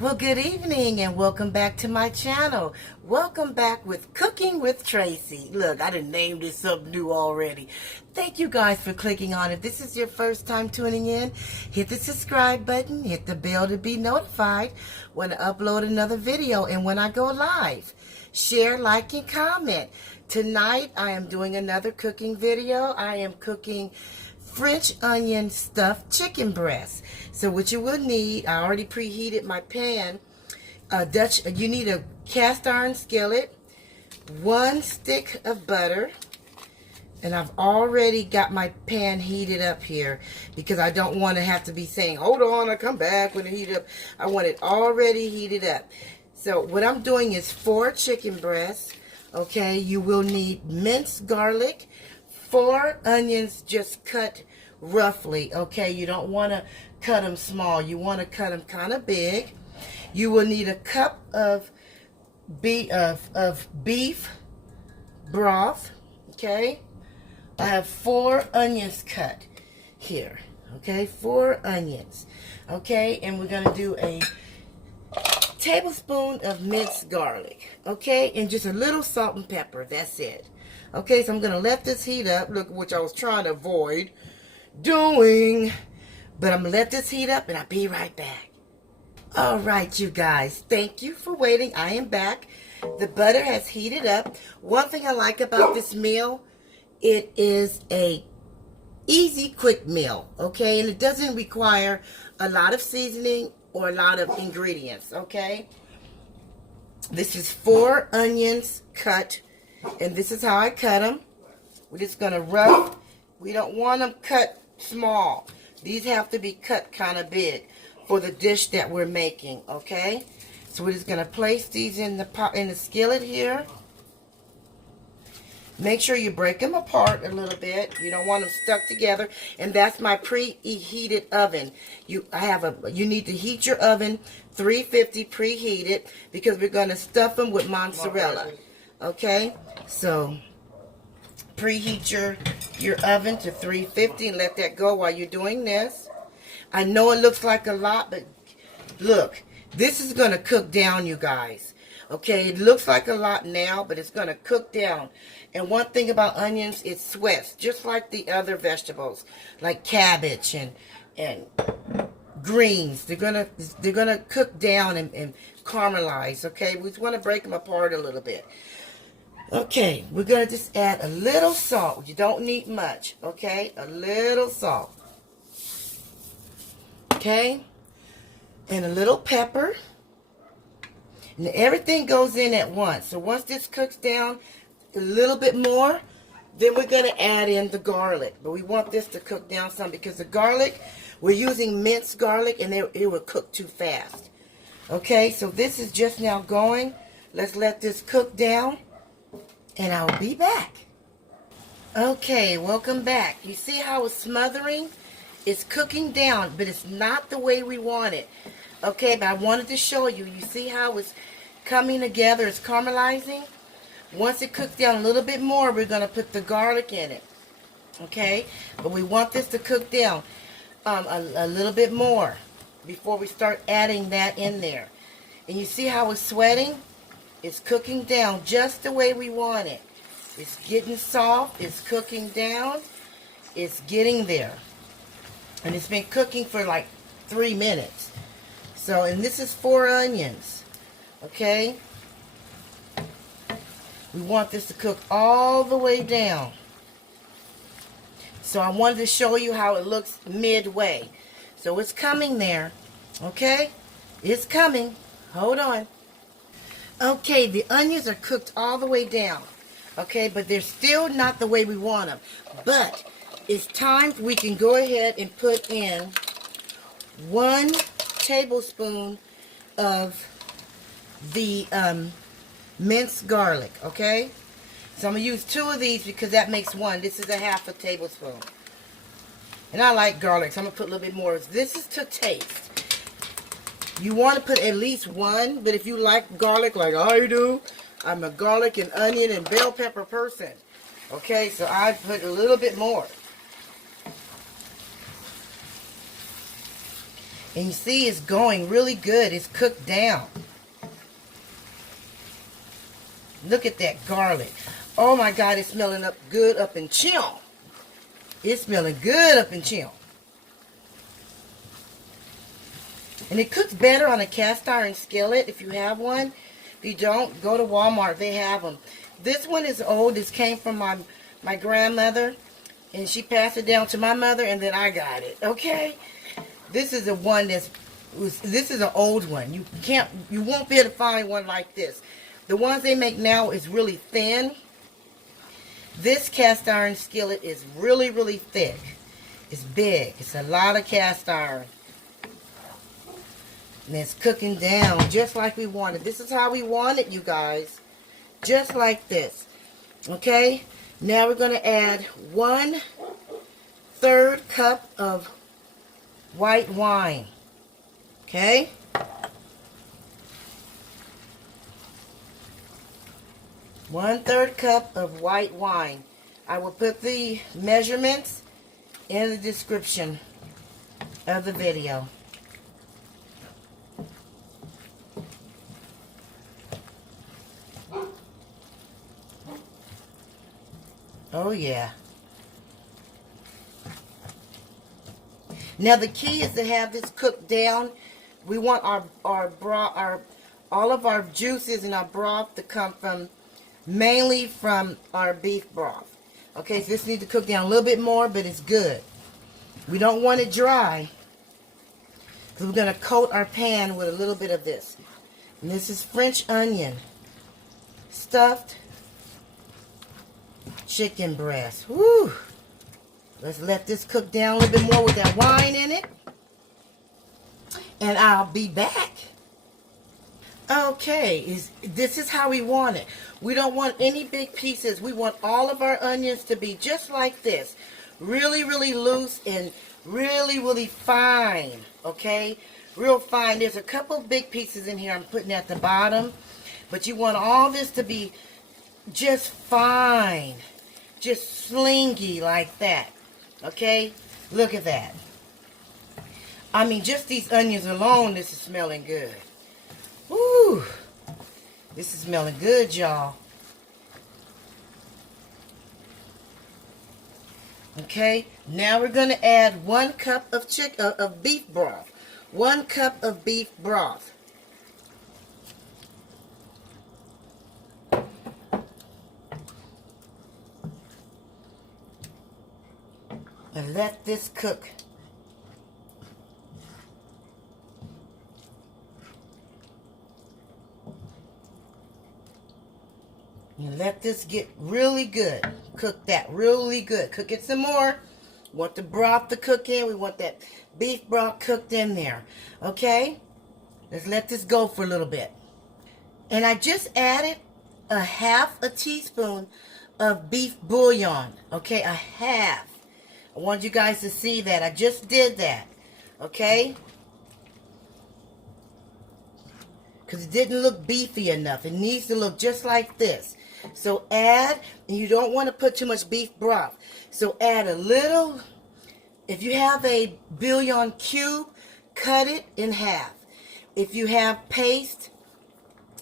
Well, good evening and welcome back to my channel. Welcome back with Cooking with Tracy. Look, I done named this something new already. Thank you guys for clicking on. If this is your first time tuning in, hit the subscribe button, hit the bell to be notified when I upload another video and when I go live. Share, like, and comment. Tonight, I am doing another cooking video. I am cooking French onion stuffed chicken breast. So what you will need, I already preheated my pan. You need a cast iron skillet, 1 stick of butter, and I've already got my pan heated up here because I don't want to have to be saying, hold on, I'll come back when it heats up. I want it already heated up. So what I'm doing is 4 chicken breasts. Okay, you will need minced garlic, 4 onions just cut roughly. Okay, you don't want to cut them small. You want to cut them kind of big. You will need a cup of beef broth. Okay, I have 4 onions cut here. Okay, 4 onions. Okay, and we're going to do a tablespoon of minced garlic. Okay, and just a little salt and pepper. That's it. Okay, so I'm going to let this heat up. Look, which I was trying to avoid doing. But I'm going to let this heat up and I'll be right back. All right, you guys. Thank you for waiting. I am back. The butter has heated up. One thing I like about this meal, it is a easy, quick meal. Okay, and it doesn't require a lot of seasoning or a lot of ingredients. Okay, this is 4 onions cut. And this is how I cut them. We're just going to rough. We don't want them cut small. These have to be cut kind of big for the dish that we're making, okay? So we're just going to place these in the pot, in the skillet here. Make sure you break them apart a little bit. You don't want them stuck together. And that's my preheated oven. You need to heat your oven 350 preheated because we're going to stuff them with mozzarella. Okay, so preheat your oven to 350 and let that go while you're doing this. I know it looks like a lot, but look, this is going to cook down, you guys. Okay, it looks like a lot now, but it's going to cook down. And one thing about onions, it sweats, just like the other vegetables, like cabbage and greens. They're gonna cook down and caramelize. Okay, we just want to break them apart a little bit. Okay, we're going to just add a little salt. You don't need much, okay? A little salt. Okay? And a little pepper. And everything goes in at once. So once this cooks down a little bit more, then we're going to add in the garlic. But we want this to cook down some because the garlic, we're using minced garlic and it will cook too fast. Okay, so this is just now going. Let's let this cook down. And I'll be back. Okay, welcome back. You see how it's smothering? It's cooking down, but it's not the way we want it. Okay, but I wanted to show you. You see how it's coming together? It's caramelizing. Once it cooks down a little bit more, we're going to put the garlic in it. Okay, but we want this to cook down a little bit more before we start adding that in there. And you see how it's sweating? It's cooking down just the way we want it. It's getting soft. It's cooking down. It's getting there. And it's been cooking for like 3 minutes. So, and this is 4 onions. Okay? We want this to cook all the way down. So I wanted to show you how it looks midway. So it's coming there. Okay? It's coming. Hold on. Okay, the onions are cooked all the way down. Okay, but they're still not the way we want them. But it's time we can go ahead and put in 1 tablespoon of the minced garlic, okay? So I'm going to use 2 of these because that makes 1. This is a half a tablespoon. And I like garlic, so I'm going to put a little bit more. This is to taste. You want to put at least 1, but if you like garlic like I do, I'm a garlic and onion and bell pepper person. Okay, so I put a little bit more. And you see it's going really good. It's cooked down. Look at that garlic. Oh my God, it's smelling up good up in chill. It's smelling good up in chill. And it cooks better on a cast iron skillet if you have one. If you don't, go to Walmart. They have them. This one is old. This came from my grandmother. And she passed it down to my mother, and then I got it. Okay? This is a one this is an old one. You won't be able to find one like this. The ones they make now is really thin. This cast iron skillet is really, really thick. It's big. It's a lot of cast iron. And it's cooking down just like we wanted. This is how we want it, you guys. Just like this. Okay? Now we're going to add 1/3 cup of white wine. Okay? One-third cup of white wine. I will put the measurements in the description of the video. Oh yeah. Now the key is to have this cooked down. We want our broth, all of our juices and our broth to come from mainly from our beef broth. Okay, so this needs to cook down a little bit more, but it's good. We don't want it dry, because we're going to coat our pan with a little bit of this. And this is French onion, stuffed chicken breast. Woo! Let's let this cook down a little bit more with that wine in it. And I'll be back. Okay, this is how we want it. We don't want any big pieces. We want all of our onions to be just like this. Really, really loose and really, really fine. Okay? Real fine. There's a couple big pieces in here I'm putting at the bottom. But you want all this to be just fine. Just slingy like that. Okay? Look at that. I mean, just these onions alone, this is smelling good. Woo! This is smelling good, y'all. Okay, now we're going to add 1 cup of beef broth. 1 cup of beef broth. And let this cook. And let this get really good. Cook that really good. Cook it some more. Want the broth to cook in. We want that beef broth cooked in there. Okay? Let's let this go for a little bit. And I just added a 1/2 teaspoon of beef bouillon. Okay? A half. I want you guys to see that. I just did that. Okay? Because it didn't look beefy enough. It needs to look just like this. So add, and you don't want to put too much beef broth. So add a little, if you have a bouillon cube, cut it in half. If you have paste,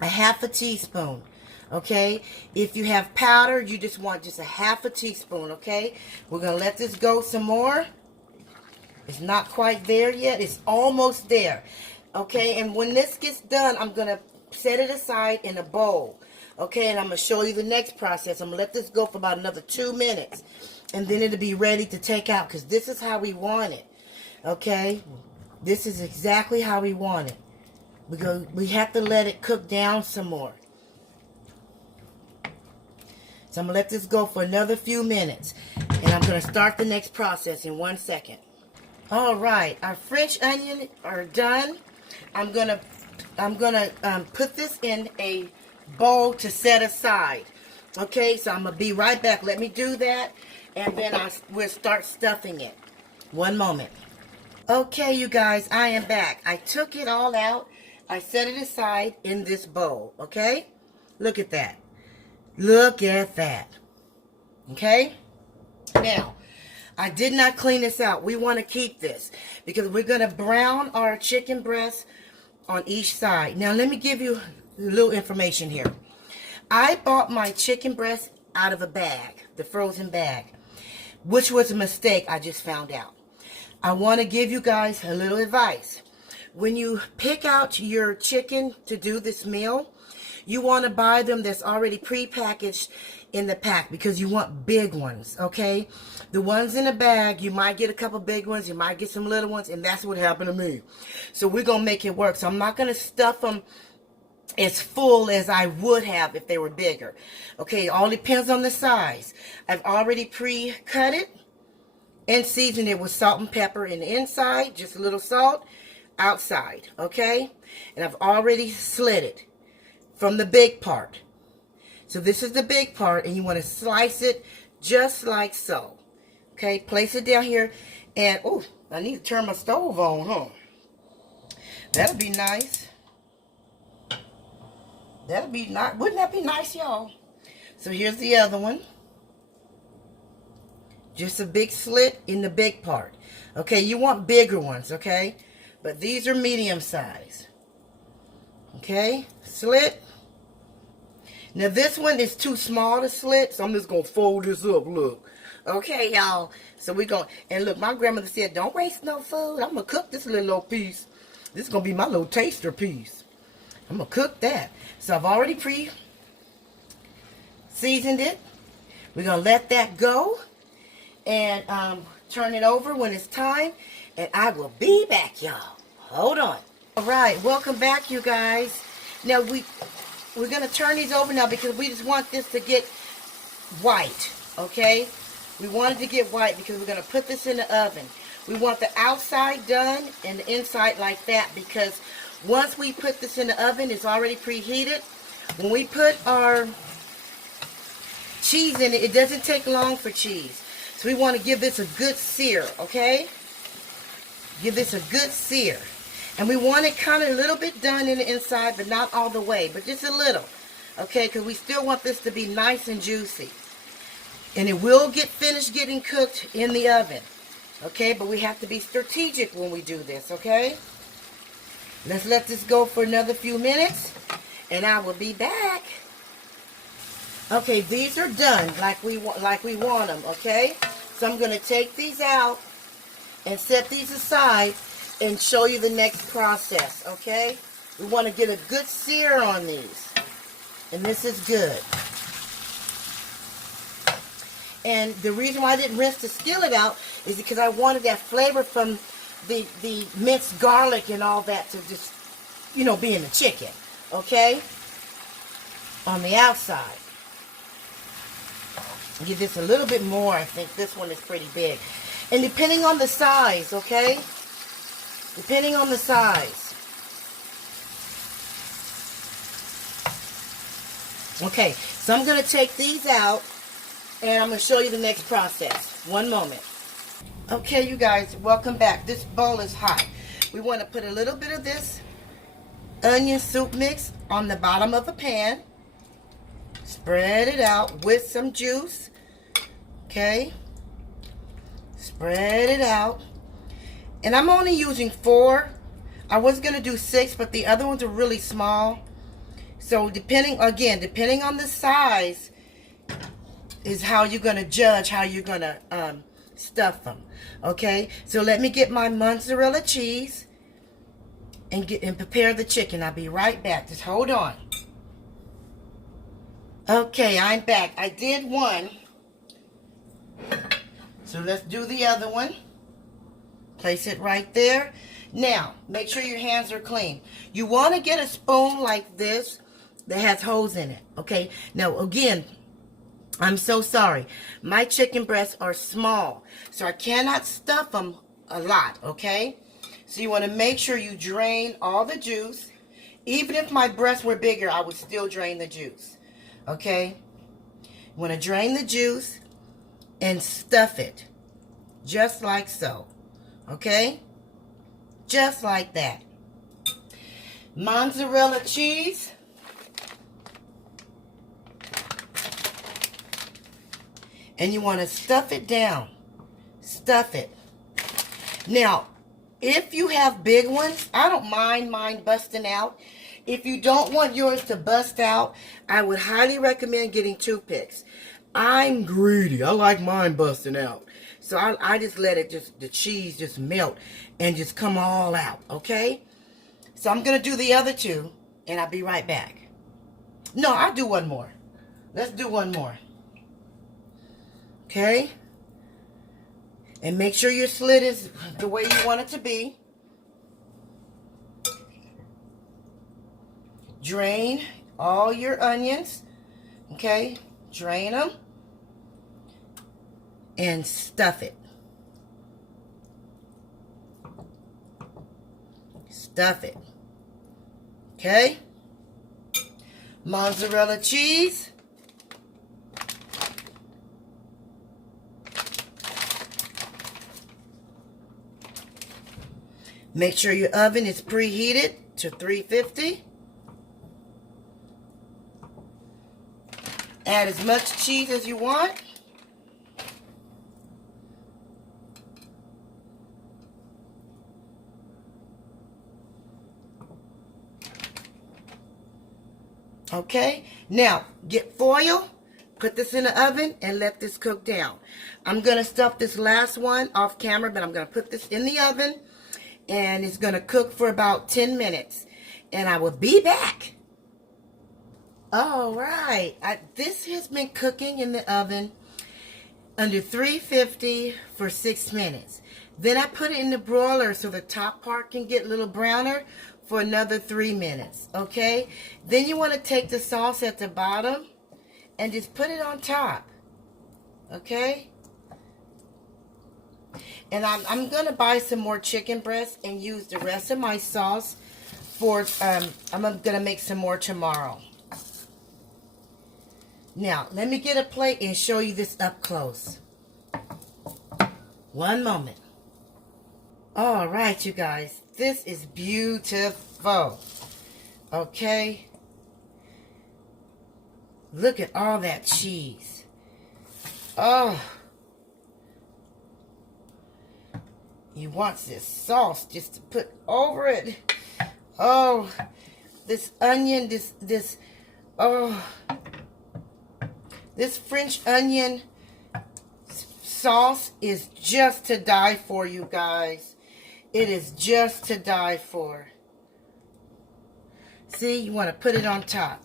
a 1/2 teaspoon. Okay? If you have powder, you just want just a 1/2 teaspoon. Okay? We're going to let this go some more. It's not quite there yet. It's almost there. Okay? And when this gets done, I'm going to set it aside in a bowl. Okay, and I'm going to show you the next process. I'm going to let this go for about another 2 minutes. And then it'll be ready to take out, because this is how we want it. Okay? This is exactly how we want it. We have to let it cook down some more. So I'm going to let this go for another few minutes. And I'm going to start the next process in 1 second. All right, our French onion are done. I'm gonna put this in a bowl to set aside. Okay, so I'm gonna be right back. Let me do that, and then we'll start stuffing it. 1 moment. Okay, you guys, I am back. I took it all out. I set it aside in this bowl. Okay, look at that. Look at that. Okay, now I did not clean this out. We want to keep this because we're going to brown our chicken breast on each side. Now, let me give you a little information here. I bought my chicken breast out of a bag, the frozen bag, which was a mistake I just found out. I want to give you guys a little advice. When you pick out your chicken to do this meal, you want to buy them that's already pre-packaged in the pack because you want big ones, okay? The ones in the bag, you might get a couple big ones, you might get some little ones, and that's what happened to me. So we're going to make it work. So I'm not going to stuff them as full as I would have if they were bigger. Okay, all depends on the size. I've already pre-cut it and seasoned it with salt and pepper in the inside, just a little salt, outside, okay? And I've already slit it from the big part. So this is the big part, and you want to slice it just like so. Okay, place it down here, and, oh, I need to turn my stove on, huh? That'll be nice. That'll be nice. Wouldn't that be nice, y'all? So here's the other one. Just a big slit in the big part. Okay, you want bigger ones, okay? But these are medium size. Okay, slit. Now this one is too small to slit, so I'm just going to fold this up, look. Okay, y'all. So we're going, and look, my grandmother said, don't waste no food. I'm going to cook this little old piece. This is going to be my little taster piece. I'm going to cook that. So I've already pre-seasoned it. We're going to let that go and turn it over when it's time. And I will be back, y'all. Hold on. All right, welcome back, you guys. Now, we're going to turn these over now because we just want this to get white, okay? We want it to get white because we're going to put this in the oven. We want the outside done and the inside like that because once we put this in the oven, it's already preheated. When we put our cheese in it, it doesn't take long for cheese. So we want to give this a good sear, okay? Give this a good sear. And we want it kind of a little bit done in the inside, but not all the way, but just a little, okay? Because we still want this to be nice and juicy. And it will get finished getting cooked in the oven, okay? But we have to be strategic when we do this, okay? Let's let this go for another few minutes, and I will be back. Okay, these are done like we want them, okay? So I'm going to take these out and set these aside and show you the next process, okay? We want to get a good sear on these. And this is good. And the reason why I didn't rinse the skillet out is because I wanted that flavor from the minced garlic and all that to just, you know, be in the chicken, okay? On the outside. Give this a little bit more. I think this one is pretty big. And depending on the size, okay? Depending on the size. Okay, so I'm going to take these out and I'm going to show you the next process. 1 moment. Okay, you guys, welcome back. This bowl is hot. We want to put a little bit of this onion soup mix on the bottom of a pan. Spread it out with some juice. Okay. Spread it out. And I'm only using 4. I was going to do 6, but the other ones are really small. So depending on the size is how you're going to judge how you're going to stuff them. Okay? So let me get my mozzarella cheese and prepare the chicken. I'll be right back. Just hold on. Okay, I'm back. I did one. So let's do the other one. Place it right there. Now, make sure your hands are clean. You want to get a spoon like this that has holes in it. Okay? Now, again, I'm so sorry. My chicken breasts are small, so I cannot stuff them a lot, okay? So you want to make sure you drain all the juice. Even if my breasts were bigger, I would still drain the juice, okay? You want to drain the juice and stuff it, just like so, okay? Just like that. Mozzarella cheese. And you want to stuff it down. Stuff it. Now, if you have big ones, I don't mind mine busting out. If you don't want yours to bust out, I would highly recommend getting toothpicks. I'm greedy. I like mine busting out. So I just let it the cheese just melt and just come all out, okay? So I'm going to do the other two, and I'll be right back. No, I'll do one more. Let's do one more. Okay? And make sure your slit is the way you want it to be. Drain all your onions. Okay? Drain them. And stuff it. Stuff it. Okay? Mozzarella cheese. Make sure your oven is preheated to 350. Add as much cheese as you want. Okay, now get foil, put this in the oven, and let this cook down. I'm going to stuff this last one off camera, but I'm going to put this in the oven, and it's going to cook for about 10 minutes. And I will be back. All right, this has been cooking in the oven under 350 for 6 minutes. Then I put it in the broiler so the top part can get a little browner for another 3 minutes, okay? Then you want to take the sauce at the bottom and just put it on top, okay? And I'm going to buy some more chicken breasts and use the rest of my sauce for, I'm going to make some more tomorrow. Now, let me get a plate and show you this up close. One moment. All right, you guys. This is beautiful. Okay? Look at all that cheese. Oh. You want this sauce just to put over it. Oh. This onion, this French onion sauce is just to die for, you guys. It is just to die for. See, you want to put it on top.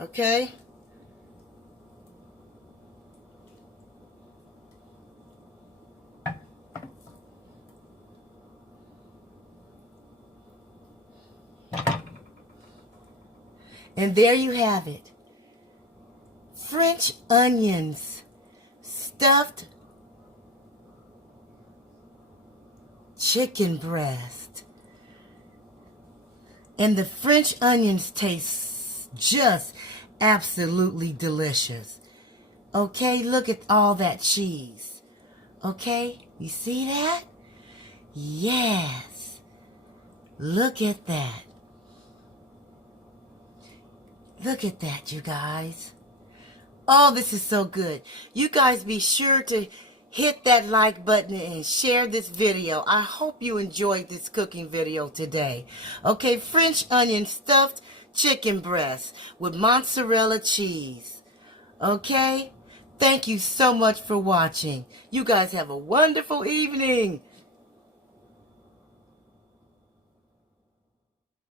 Okay? And there you have it. French onions stuffed chicken breast. And the French onions taste just absolutely delicious. Okay, look at all that cheese. Okay, you see that? Yes. Look at that. Look at that, you guys. Oh, this is so good. You guys be sure to hit that like button and share this video. I hope you enjoyed this cooking video today. Okay, French onion stuffed chicken breast with mozzarella cheese. Okay? Thank you so much for watching. You guys have a wonderful evening.